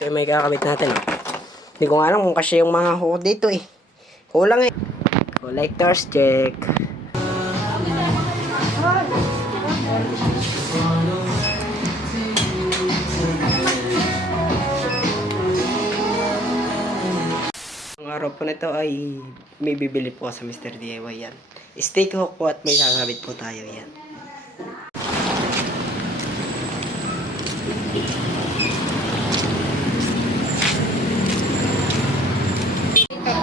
Ito yung may kakabit natin. Oh. Hindi ko nga alam kung kasi yung mga hose dito eh. Kulang eh. Collectors check. Ang araw po nito ay may bibili po sa Mr. DIY yan. Stick hook po at may kakabit po tayo yan.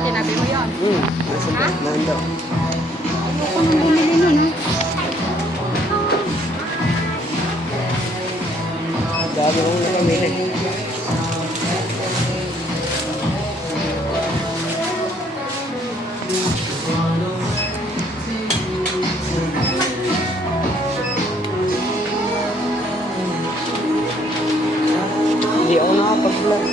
Sinabi mo yun? Nasa ba? Nando. Ako nang bumili nun, ha? Dami kong nakabili. Hindi ako nakapag-vlog.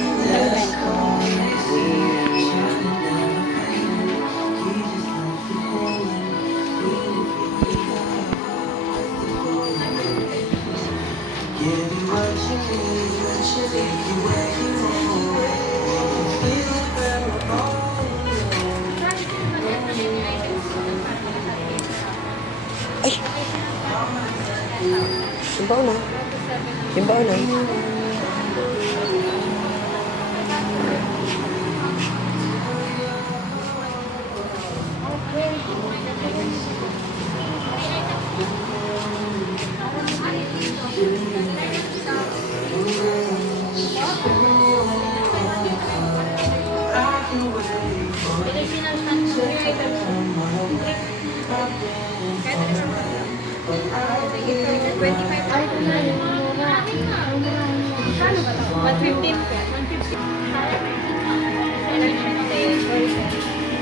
Ay! Simbaw na. Simbaw na.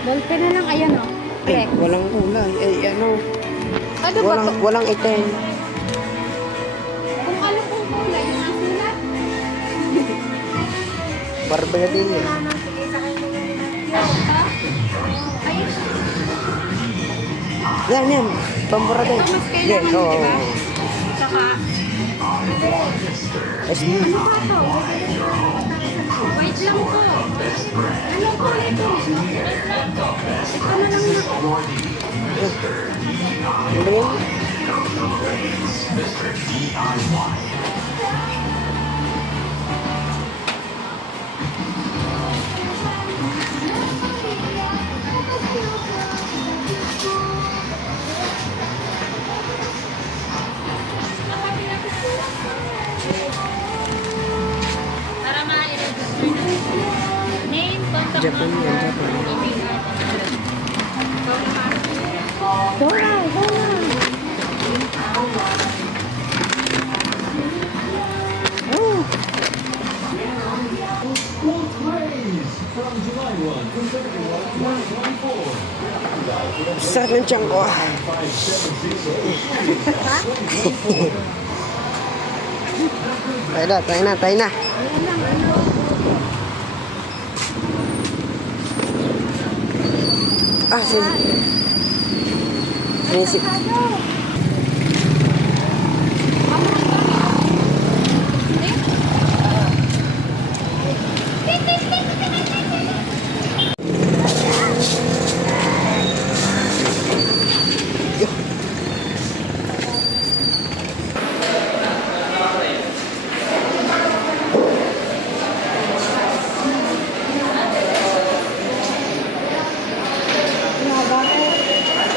Ballpen na lang, ayan, o. Ay, walang kulay. Ay, ano. Ano ba to? Walang item. Kung ano kung kulay, yung nasulat. Barbara din yan. Ayun. Yan, yan. Pambara din. Ito mas kailangan, Yes, oo. di ba? Saka, Yes. ano ba to? Wait lang po. Ano po ito? Ito na lang na. Ano ba yan? Para ma-register na. Name, contact Japan yan, number, Japan. email address. Dora, Dora. Oh. Sakit ng tiyan ko. Tayo na. Ayan lang, ano? Ah, sige. Inisip.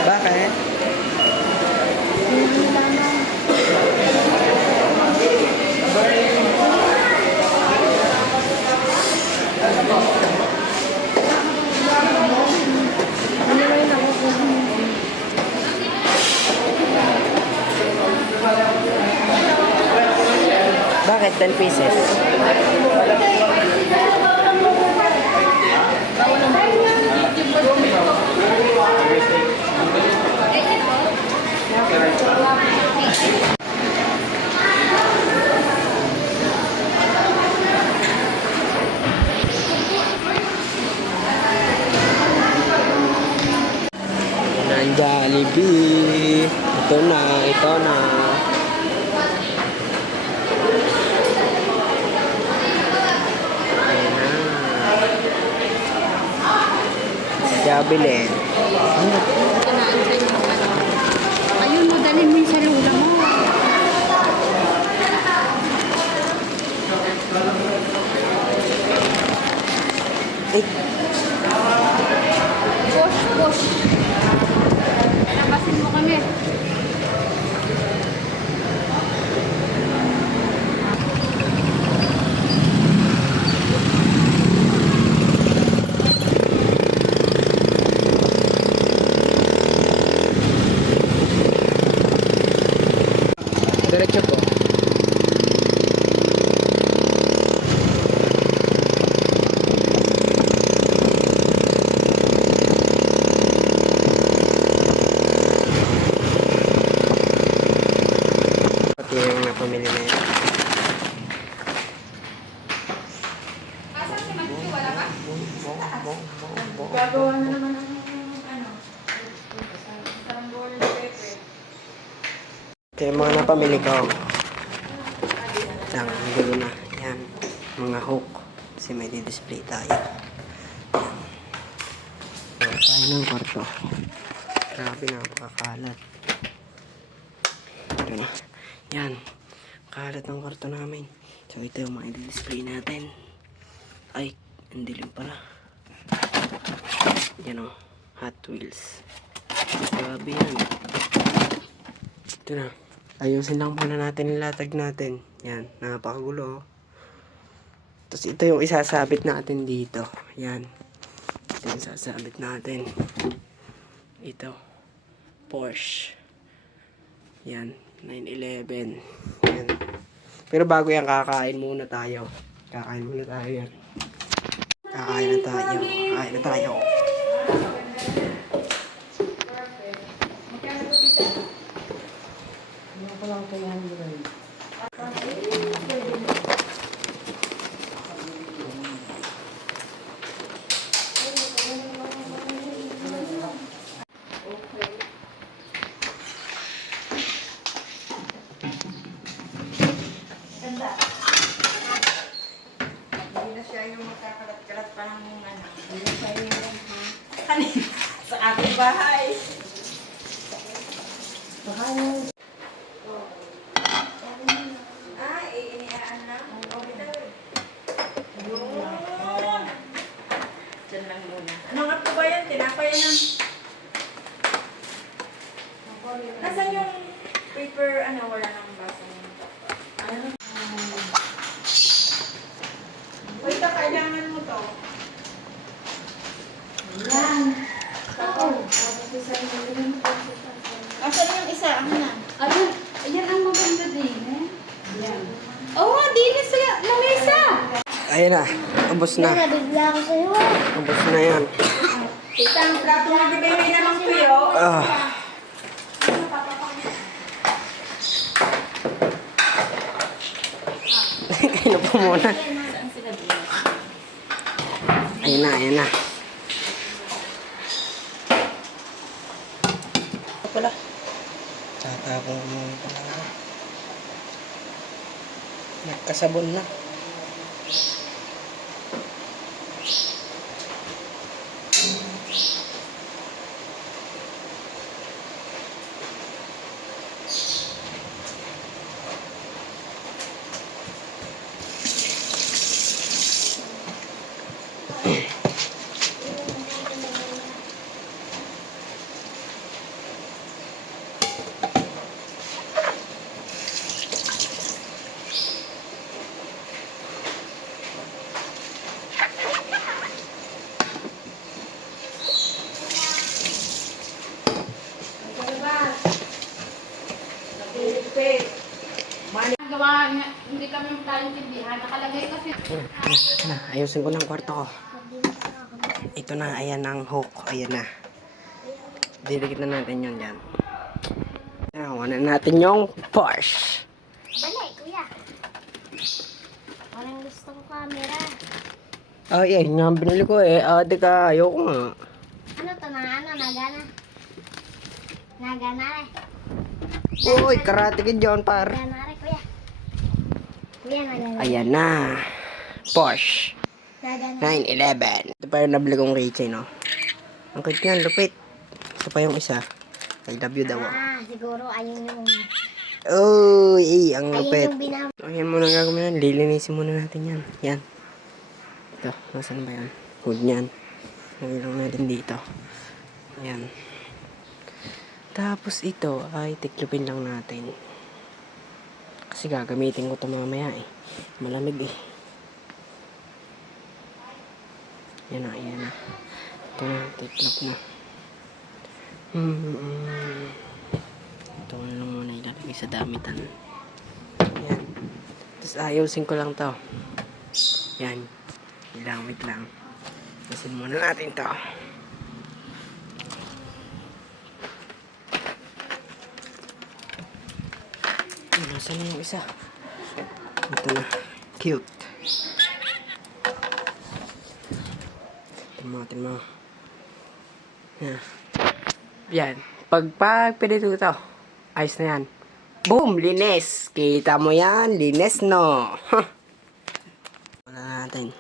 Bakit? Bakit 10 pieces? Jollibee. Ito na. pabili. Ito na ang sa inyo. Ayun mo, dalhin mo yung sa lula mo. Ay, Boss. Labasin mo kami. diretso po. Pati yung napamili na yun. Asan si Matthew? Wala ba? Gagawa na naman ng ano, saranggola ng pepe. Ito yung mga napamili ko. Lang, gulo na. Yan. Mga hook. Kasi may di-display tayo. Yan. Gawa tayo ng kwarto. Grabe, napakakalat. Ito na. Yan. Kalat ng kwarto namin. So, ito yung mga di-display natin. Ay, ang dilim pala. Yan o. Hot Wheels. Grabe yan. Ito na. Ayusin lang muna natin yung latag natin. Yan. Napakagulo. Tapos ito yung isasabit natin dito. Yan. Ito yung isasabit natin. Ito. Porsche. Yan. 911. Yan. Pero bago yan, kakain muna tayo. Kakain muna tayo yan. Kakain na tayo. Kakain na tayo. Ganda. Hindi na siya yung magkakalat-kalat pa ng ano. Hindi na siya yung kanina sa ating bahay. Ah, iniaan lang. Yun. Diyan lang muna. Ano nga po ba yan? Tinapay ng... Nasaan yung paper, ano, wala nang basa niya. Ano? Wait, kailangan mo to. Yan. Oo. Asan yung isa? Ano na? Ayun. Ayan ang maganda din. Yan. Oo, dinis sila. Lamesa. Ayun na. Ubus na. Nabigla ako sa'yo. Ubus na yan. Tita, ang plato na bibigay naman kuyo. Ah. Kayo po muna. Saan sila din? Ayun na, ayun na. Pala. Tatapong mo pala. Nagkasabon na. Gawa niya, hindi kami magkaintindihan. Nakalagay kasi. Ayun na, ayusin ko ng kwarto ko. Ito na, ayan ang hook. Ayan na. Didikit na natin yun dyan. Ayan, natin yung Porsche. Balik, kuya. Parang gusto ko camera. Ay, ayun nga ang binili ko eh. Ate ka, ayoko nga. Ano to na? Ano? Nagana? Nagana rin. Uy, karate kid yun, par. Nagana rin, kuya. Kuya, nagana. Ayan na. Porsche Nagana. 911. Ito pa yung nabili kong keychain, no? Ang cute niyan, lupit. Isa pa yung isa. I love you daw. Ah, siguro ayun yung... Uy, ang Ayun lupit. yung binab... Ayan muna gagawin yan. Lilinisin muna natin yan. Yan. Ito, nasan ba yan? Hood niyan. Lagay lang natin dito. Yan. Tapos ito ay tiklopin lang natin. Kasi gagamitin ko ito mamaya eh. Malamig eh. Yan na, yan na. Ito na, tiklop na. Ito na lang muna ilalagay sa damitan. Yan. Tapos ayusin ko lang to. Yan. Wait lang. Ayusin muna natin to. Nasaan na yung isa? Ito na. Cute. Tingnan mo. Yan. Yan. Pag pinito ito, ayos na yan. Boom! Linis! Kita mo yan? Linis, no? Wala natin.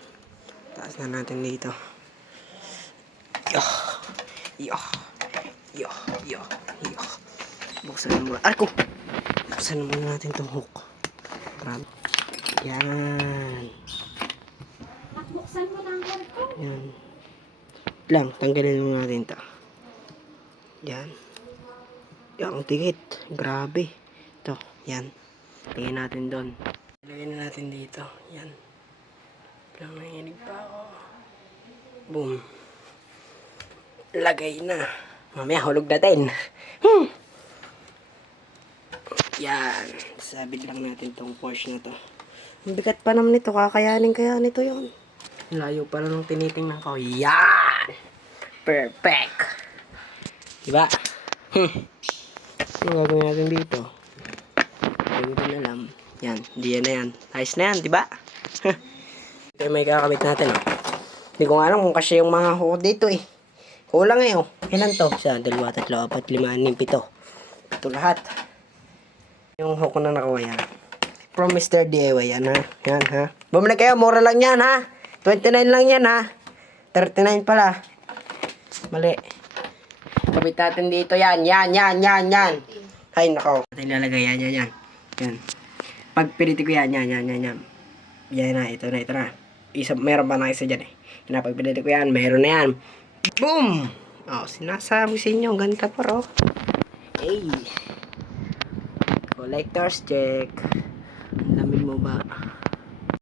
Taas na natin dito. Yo. Buksan mo. Arko! Buksan muna natin itong hook. Grabe. Yan. Buksan mo ng karton. Yan. Lang, tanggalin mo natin ito. Yan. Yan, ang tigit. Grabe. Ito, yan. Lagyan natin doon. Lagyan na natin dito. Yan. Lang, nanginig pa ako. Boom. Lagay na. Mamaya, hulog natin. Yan. Sabit lang natin tong Porsche na to. Ang bigat pa naman nito. Kakayanin kaya nito yun. Layo pala nung tinitingnan ko. Yan! Perfect! Diba? Ano gagawin natin dito? Hindi ko na alam. Yan. Diyan na yan. Ayos na yan. Diba? Ito yung may kakabit natin. Oh. Hindi ko nga alam kung kasi yung mga hook dito eh. Kulang eh. Oh. Ilan to? 1, 2, 3, 4, 5, 6, 7. Ito lahat. Yung hook na nakuha yan. From Mr. DIY yan ha. Yan ha. Bumalik kayo. Mura lang yan ha. 29 lang yan ha. 39 pala. Mali. Kabit natin dito yan. Yan. Ay nako. Natin lalagay yan. Yan. Pag piniti ko yan. Yan na. Ito na. Isa, meron pa na isa dyan eh. Yan na. Pag piniti ko yan. Meron na yan. Boom! Oh, sinasabi sa inyo. Ganda pa ro. Hey. Collector's check. Ang lamig mo ba?